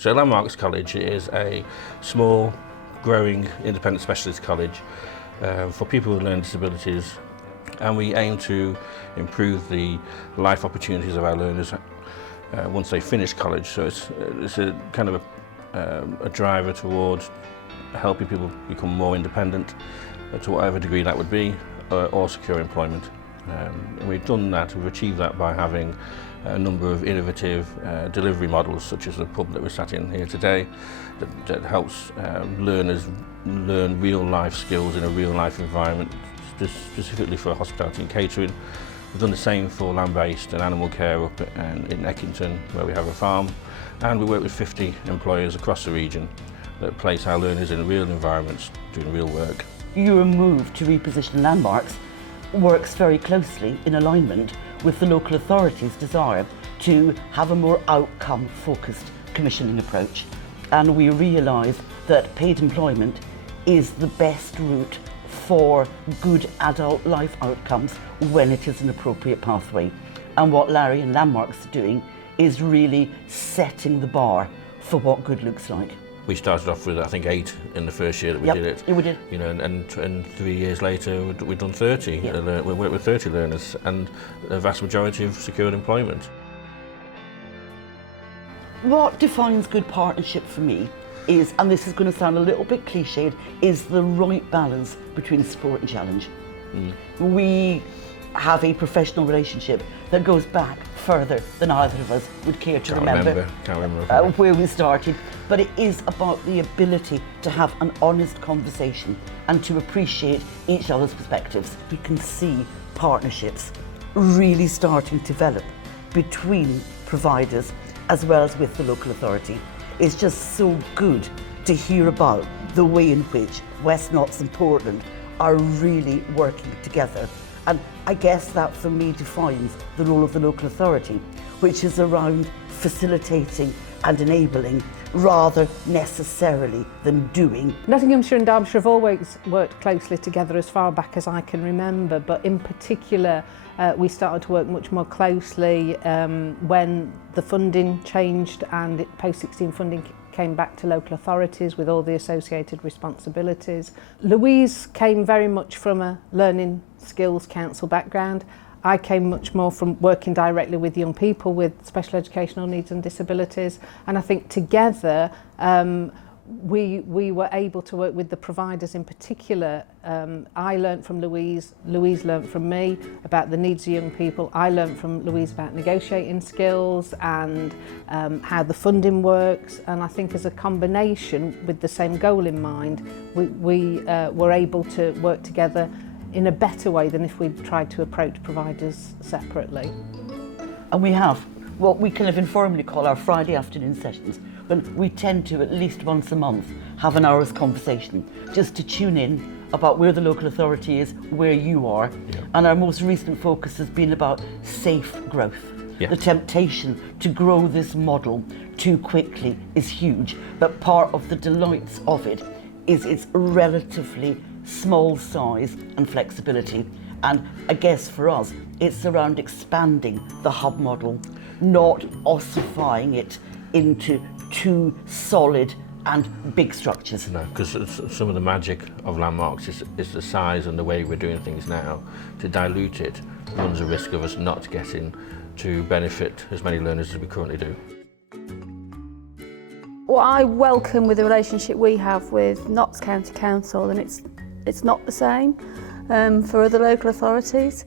So Landmarks College is a small, growing, independent specialist college for people with learning disabilities, and we aim to improve the life opportunities of our learners once they finish college. So it's a kind of a driver towards helping people become more independent to whatever degree that would be, or secure employment. And we've done that, we've achieved that by having a number of innovative delivery models, such as the pub that we're sat in here today, that helps learners learn real life skills in a real life environment, specifically for hospitality and catering. We've done the same for land-based and animal care up in Eckington, where we have a farm, and we work with 50 employers across the region that place our learners in real environments doing real work. Your move to reposition Landmarks works very closely in alignment with the local authority's desire to have a more outcome-focused commissioning approach. And we realise that paid employment is the best route for good adult life outcomes when it is an appropriate pathway. And what Larry and Landmarks are doing is really setting the bar for what good looks like. We started off with, I think, 8 in the first year that we did it. Yeah, we did. You know, and 3 years later, we've done 30. Yep. We worked with 30 learners, and the vast majority have secured employment. What defines good partnership for me is, and this is going to sound a little bit cliched, is the right balance between support and challenge. We have a professional relationship that goes back further than either of us would care to remember. Can't remember. Where we started, but it is about the ability to have an honest conversation and to appreciate each other's perspectives. We can see partnerships really starting to develop between providers as well as with the local authority. It's just so good to hear about the way in which West Notts and Portland are really working together. And I guess that for me defines the role of the local authority, which is around facilitating and enabling rather necessarily than doing. Nottinghamshire and Derbyshire have always worked closely together as far back as I can remember, but in particular we started to work much more closely when the funding changed and post-16 funding came back to local authorities with all the associated responsibilities. Louise came very much from a learning skills council background. I came much more from working directly with young people with special educational needs and disabilities, and I think together we were able to work with the providers in particular. I learnt from Louise learnt from me about the needs of young people. I learnt from Louise about negotiating skills and how the funding works, and I think as a combination with the same goal in mind, we were able to work together in a better way than if we'd tried to approach providers separately. And we have what we kind of informally call our Friday afternoon sessions, when we tend to at least once a month have an hour's conversation just to tune in about where the local authority is, where you are. Yeah. And our most recent focus has been about safe growth. Yeah. The temptation to grow this model too quickly is huge, but part of the delights of it is its relatively small size and flexibility. And I guess for us, it's around expanding the hub model, not ossifying it into too solid and big structures. No, because some of the magic of Landmarks is the size and the way we're doing things now. To dilute it runs a risk of us not getting to benefit as many learners as we currently do. What I welcome with the relationship we have with Knox County Council, and it's not the same for other local authorities,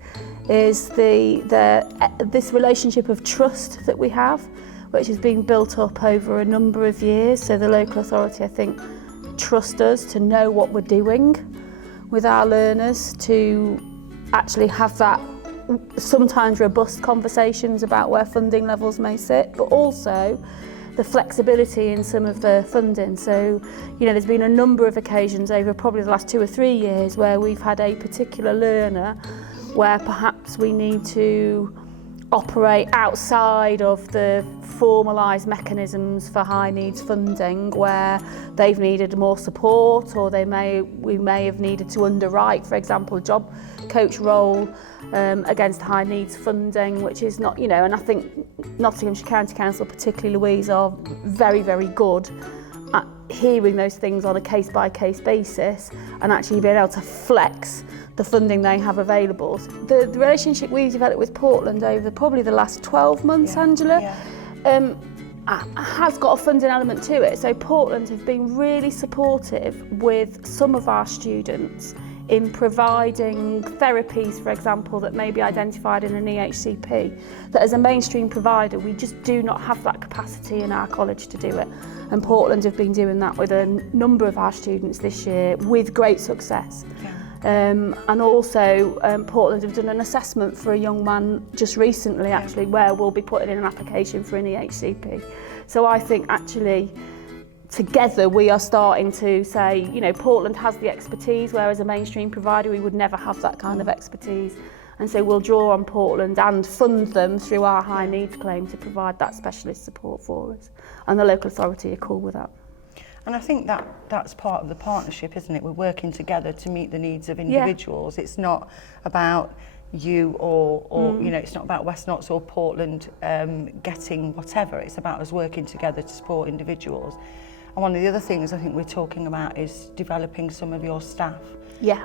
is this relationship of trust that we have, which has been built up over a number of years. So the local authority, I think, trust us to know what we're doing with our learners, to actually have that sometimes robust conversations about where funding levels may sit, but also the flexibility in some of the funding. So, you know, there's been a number of occasions over probably the last 2 or 3 years where we've had a particular learner where perhaps we need to operate outside of the formalised mechanisms for high needs funding, where they've needed more support, or we may have needed to underwrite, for example, a job coach role against high needs funding, which is not, and I think Nottinghamshire County Council, particularly Louise, are very, very good at hearing those things on a case-by-case basis and actually being able to flex the funding they have available. The relationship we developed with Portland over probably the last 12 months, Angela, has got a funding element to it. So Portland have been really supportive with some of our students in providing therapies, for example, that may be identified in an EHCP, that as a mainstream provider we just do not have that capacity in our college to do it. And Portland have been doing that with a number of our students this year with great success. And also Portland have done an assessment for a young man just recently, actually, where we'll be putting in an application for an EHCP. So I think actually together we are starting to say, Portland has the expertise, whereas a mainstream provider we would never have that kind of expertise. And so we'll draw on Portland and fund them through our high needs claim to provide that specialist support for us. And the local authority are cool with that. And I think that's part of the partnership, isn't it? We're working together to meet the needs of individuals. It's not about you or it's not about West Notts or Portland getting whatever. It's about us working together to support individuals. And one of the other things I think we're talking about is developing some of your staff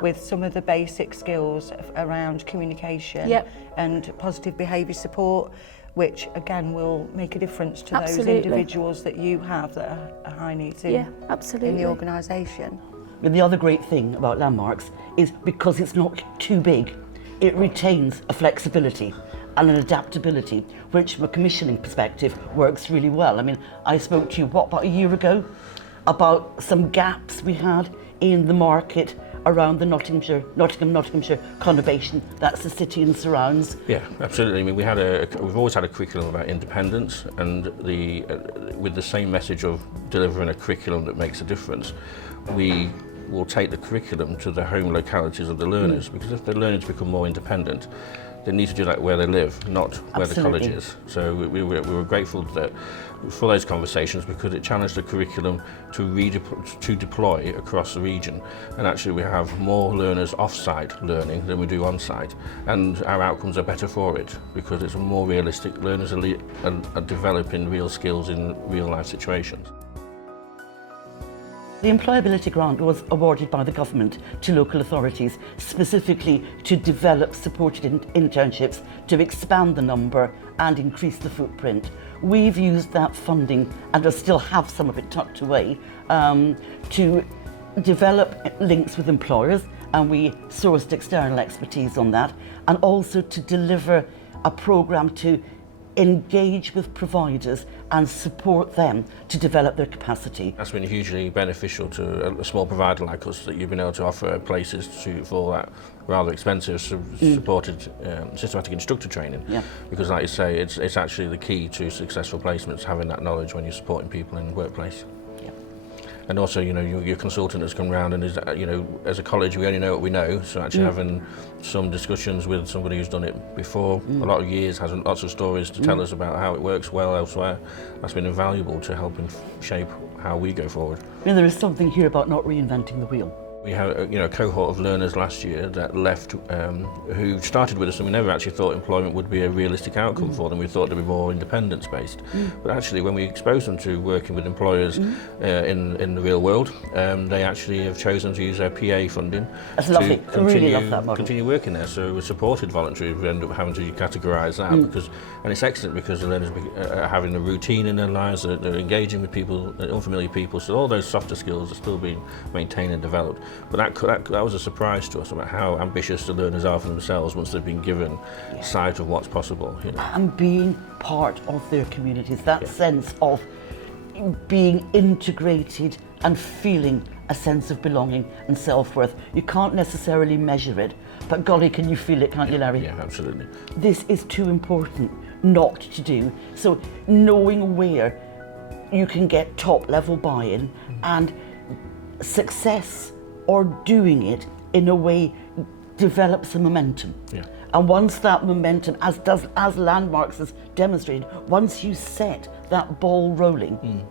with some of the basic skills around communication and positive behaviour support, which again will make a difference to those individuals that you have that are high needs in the organisation. And the other great thing about Landmarks is because it's not too big, it retains a flexibility and an adaptability, which from a commissioning perspective works really well. I mean, I spoke to you, about a year ago, about some gaps we had in the market around the Nottingham, Nottinghamshire conurbation, that's the city and surrounds. Yeah, absolutely. I mean, we've always had a curriculum about independence, and with the same message of delivering a curriculum that makes a difference, we will take the curriculum to the home localities of the learners, because if the learners become more independent, they need to do that where they live, not where the college is. So we were grateful for those conversations, because it challenged the curriculum to deploy across the region. And actually we have more learners off-site learning than we do on-site, and our outcomes are better for it because it's more realistic. Learners are developing real skills in real life situations. The Employability Grant was awarded by the government to local authorities specifically to develop supported internships, to expand the number and increase the footprint. We've used that funding, and I still have some of it tucked away, to develop links with employers, and we sourced external expertise on that, and also to deliver a programme to engage with providers and support them to develop their capacity. That's been hugely beneficial to a small provider like us, that you've been able to offer places for that rather expensive supported systematic instructor training. Because like you say, it's actually the key to successful placements, having that knowledge when you're supporting people in the workplace. And also, your consultant has come round and is, as a college, we only know what we know. So actually having some discussions with somebody who's done it before, a lot of years, has lots of stories to tell us about how it works well elsewhere. That's been invaluable to helping shape how we go forward. There is something here about not reinventing the wheel. We had a cohort of learners last year that left, who started with us, and we never actually thought employment would be a realistic outcome for them. We thought they'd be more independence based. But actually, when we exposed them to working with employers in the real world, they actually have chosen to use their PA funding. That's lovely. I really love that model. Continue working there. So we're supported voluntary. We end up having to categorise that and it's excellent because the learners are having a routine in their lives. They're engaging with people, unfamiliar people. So all those softer skills are still being maintained and developed. But that was a surprise to us about how ambitious the learners are for themselves once they've been given sight of what's possible. And being part of their communities, that sense of being integrated and feeling a sense of belonging and self-worth. You can't necessarily measure it, but golly, can you feel it, can't you, Larry? Yeah, absolutely. This is too important not to do. So knowing where you can get top-level buy-in and success, or doing it in a way develops a momentum. And once that momentum, as Landmarks has demonstrated, once you set that ball rolling,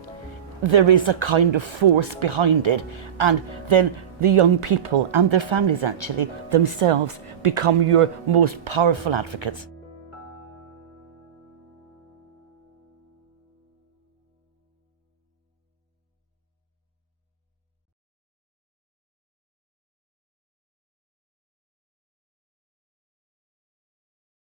there is a kind of force behind it, and then the young people and their families actually themselves become your most powerful advocates.